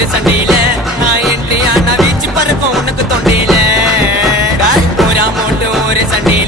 ஒரு சண்டையில நான் என்ட்ரியா நான் வீச்சு பறப்போம் உனக்கு தொண்டையில ஒரு அமௌண்ட் ஒரு சண்டையில